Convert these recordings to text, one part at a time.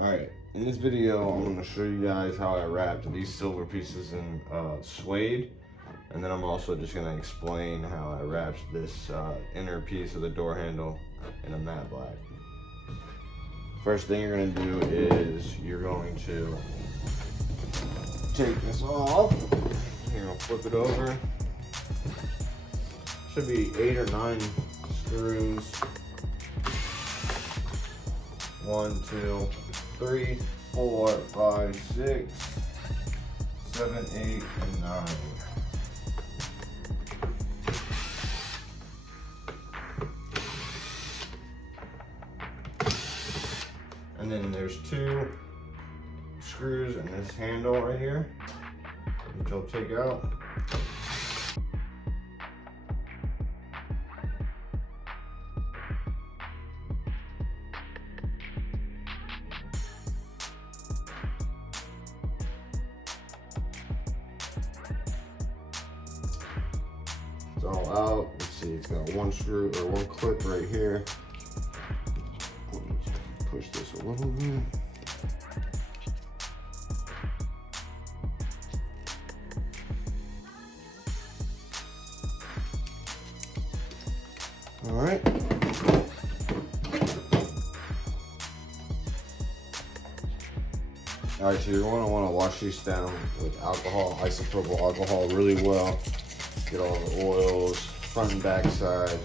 Alright, in this video I'm going to show you guys how I wrapped these silver pieces in suede, and then I'm also just going to explain how I wrapped this inner piece of the door handle in a matte black. First thing you're going to do is you're going to take this off. You're going to flip it over. Should be 8 or 9 screws. 1, 2, 3, 4, 5, 6, 7, 8, and 9. And then there's 2 screws in this handle right here, which I'll take out. It's all out. Let's see, it's got 1 screw or 1 clip right here. Let's push this a little bit. All right. All right, so you're going to want to wash these down with alcohol, isopropyl alcohol, really well. Get all the oils, front and back side.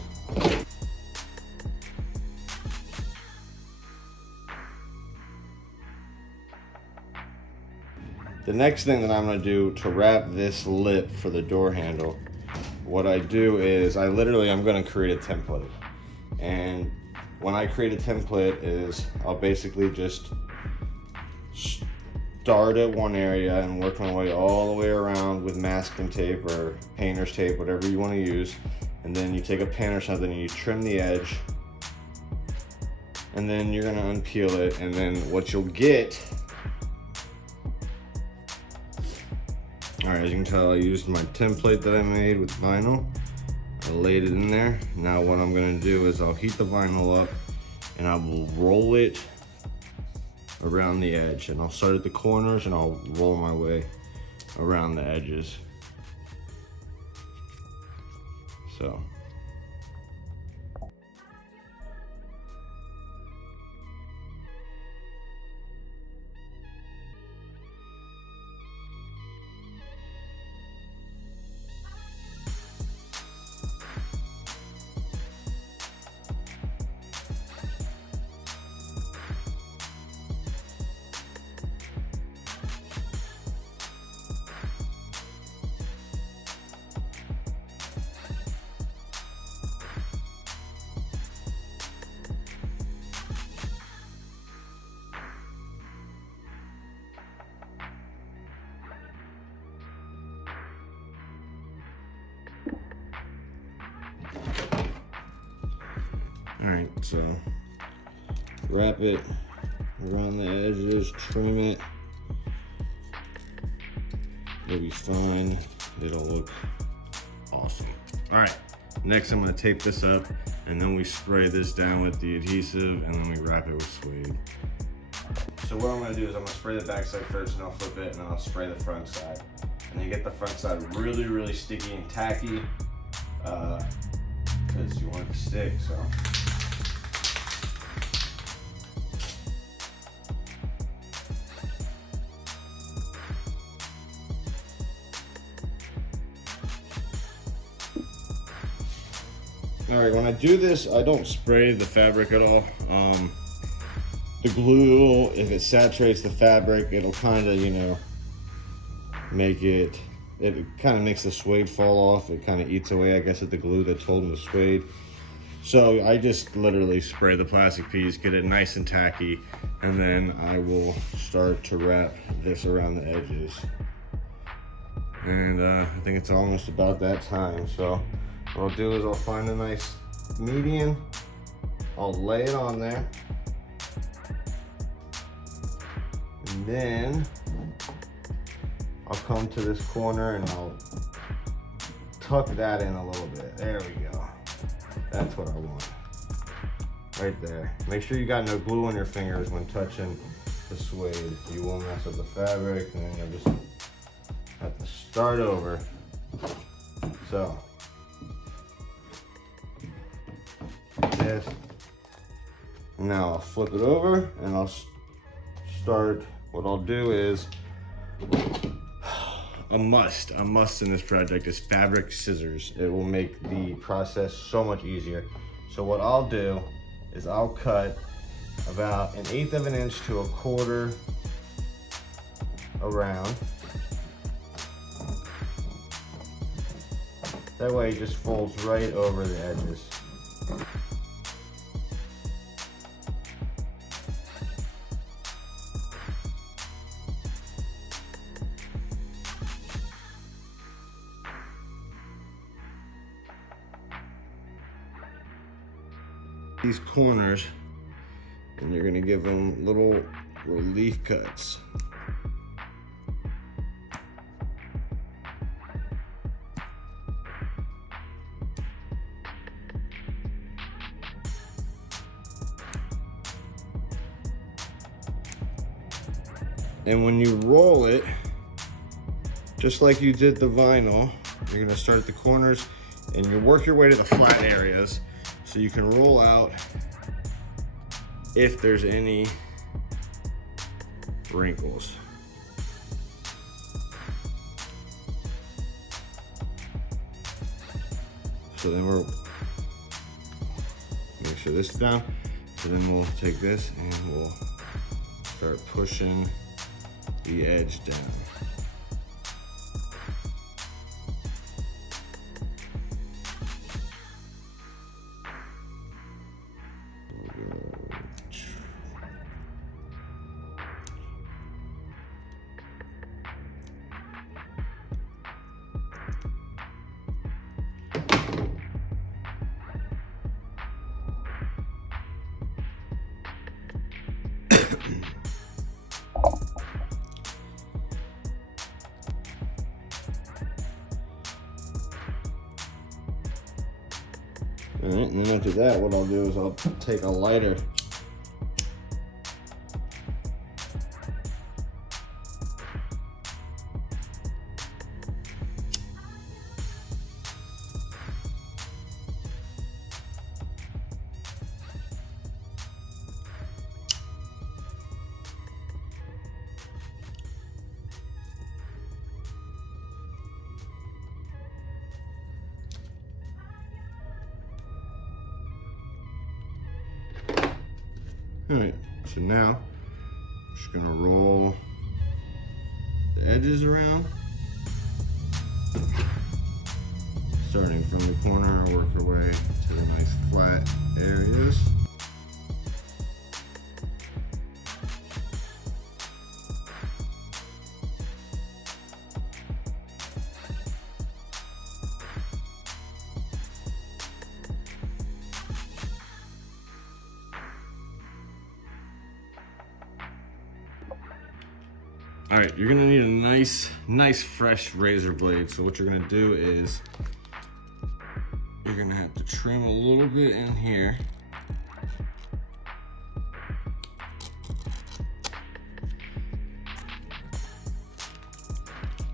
The next thing that I'm going to do to wrap this lip for the door handle, what I do is I'm going to create a template. And when I create a template is I'll basically just start at one area and work my way all the way around with masking tape or painter's tape, whatever you want to use. And then you take a pen or something and you trim the edge. And then you're going to unpeel it. And then what you'll get, all right, as you can tell, I used my template that I made with vinyl. I laid it in there. Now what I'm going to do is I'll heat the vinyl up and I will roll it around the edge, and I'll start at the corners and I'll roll my way around the edges. So alright, so wrap it around the edges, trim it. It'll be fine. It'll look awesome. Alright, next I'm going to tape this up, and then we spray this down with the adhesive, and then we wrap it with suede. So what I'm going to do is I'm going to spray the back side first, and I'll flip it, and then I'll spray the front side. And then get the front side really, really sticky and tacky, because you want it to stick, so. All right, when I do this, I don't spray the fabric at all. The glue, if it saturates the fabric, it'll kind of, make it kind of makes the suede fall off. It kind of eats away, I guess, at the glue that's holding the suede. So I just literally spray the plastic piece, get it nice and tacky, and then I will start to wrap this around the edges. And I think it's almost about that time. So what I'll do is I'll find a nice median, I'll lay it on there, and then I'll come to this corner and I'll tuck that in a little bit. There we go. That's what I want. Right there. Make sure you got no glue on your fingers when touching the suede. You won't mess up the fabric, and then you'll just have to start over. So, this. Now I'll flip it over, and I'll start. What I'll do is a must in this project is fabric scissors. It will make the process so much easier. So what I'll do is I'll cut about 1/8 of an inch to 1/4 around. That way it just folds right over the edges. These corners, and you're gonna give them little relief cuts. And when you roll it, just like you did the vinyl, you're gonna start at the corners and you work your way to the flat areas so you can roll out if there's any wrinkles. So then we'll make sure this is down. So then we'll take this and we'll start pushing the edge down. All right, and then after that, what I'll do is I'll take a lighter. All right, so now I'm just gonna roll the edges around. Starting from the corner, I'll work our way to the nice flat areas. All right, you're gonna need a nice fresh razor blade. So what you're gonna do is you're gonna have to trim a little bit in here.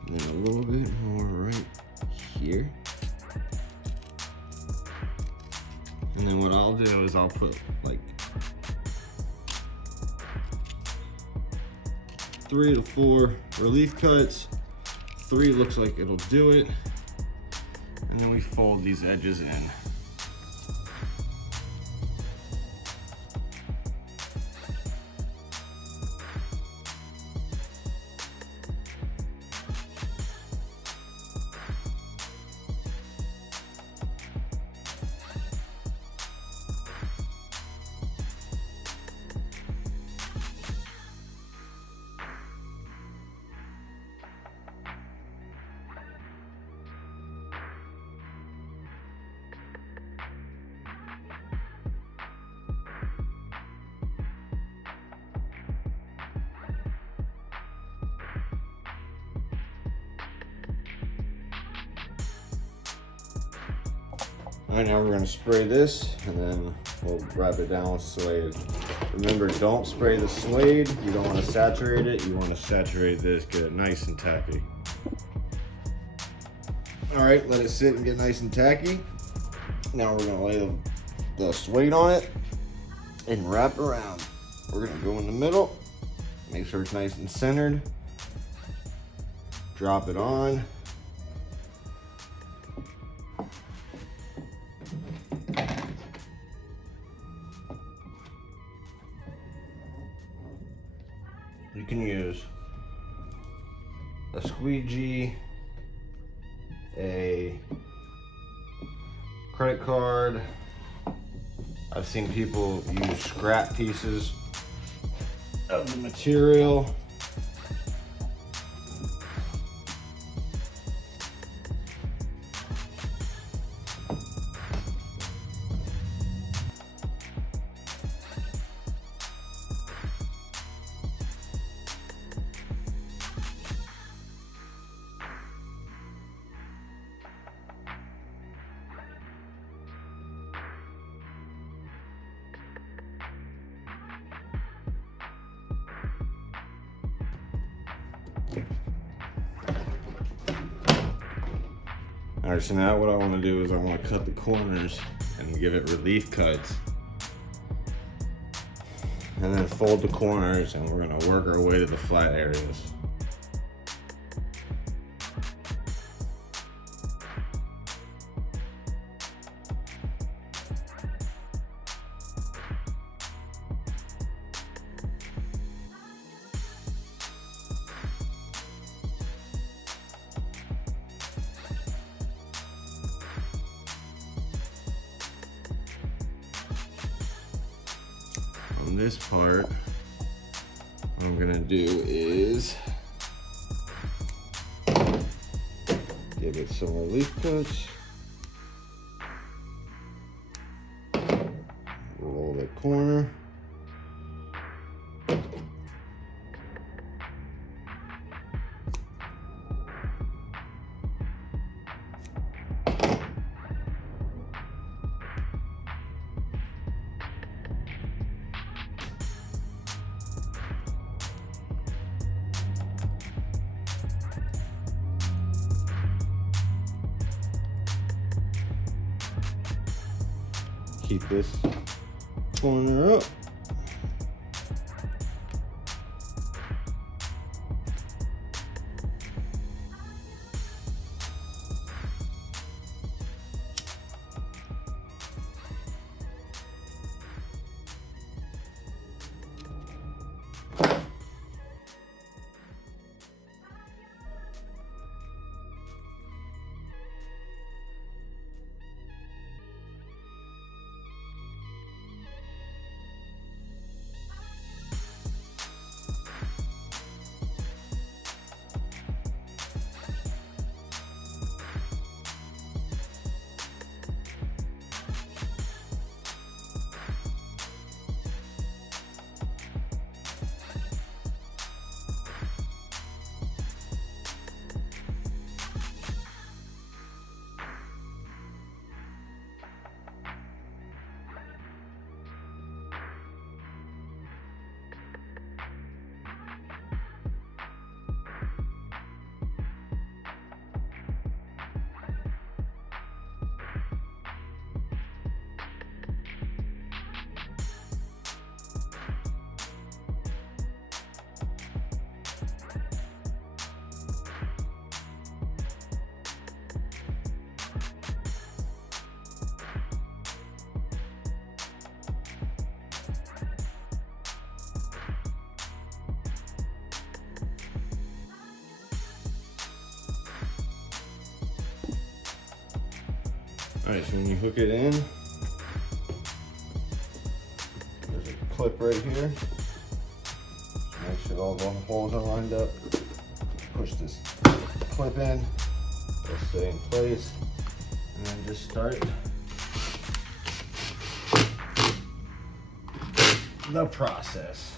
And then a little bit more right here. And then what I'll do is I'll put like 3 to 4 relief cuts. 3 looks like it'll do it. And then we fold these edges in. All right, now we're gonna spray this and then we'll wrap it down with Suede. Remember, don't spray the Suede. You don't wanna saturate it. You wanna saturate this, get it nice and tacky. All right, let it sit and get nice and tacky. Now we're gonna lay the Suede on it and wrap around. We're gonna go in the middle, make sure it's nice and centered. Drop it on. You can use a squeegee, a credit card. I've seen people use scrap pieces of the material. All right, so now what I want to do is I want to cut the corners and give it relief cuts. And then fold the corners and we're going to work our way to the flat areas. On this part, what I'm gonna do is give it some relief cuts, roll the corner, keep this corner up. All right, so when you hook it in, there's a clip right here. Make sure all the holes are lined up. Push this clip in, it'll stay in place, and then just start the process.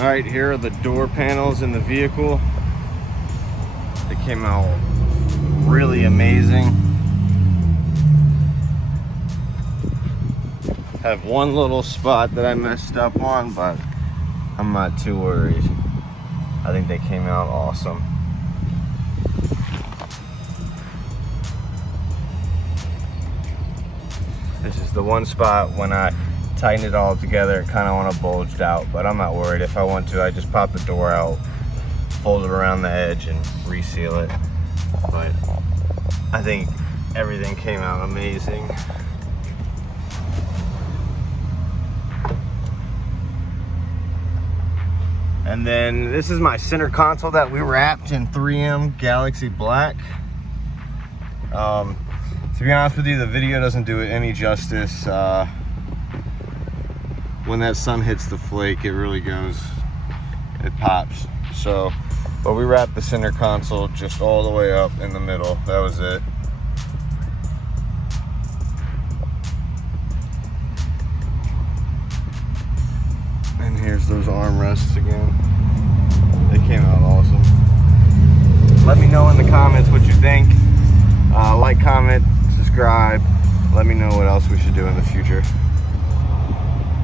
All right, here are the door panels in the vehicle. They came out really amazing. Have one little spot that I messed up on, but I'm not too worried. I think they came out awesome. This is the one spot when I tighten it all together, it kind of want to bulged out, but I'm not worried. If I want to, I just pop the door out, fold it around the edge and reseal it. But I think everything came out amazing. And then this is my center console that we wrapped in 3M Galaxy Black. To be honest with you, the video doesn't do it any justice. When that sun hits the flake, it really goes, it pops. So, but we wrapped the center console just all the way up in the middle. That was it. And here's those armrests again. They came out awesome. Let me know in the comments what you think. Like, comment, subscribe. Let me know what else we should do in the future.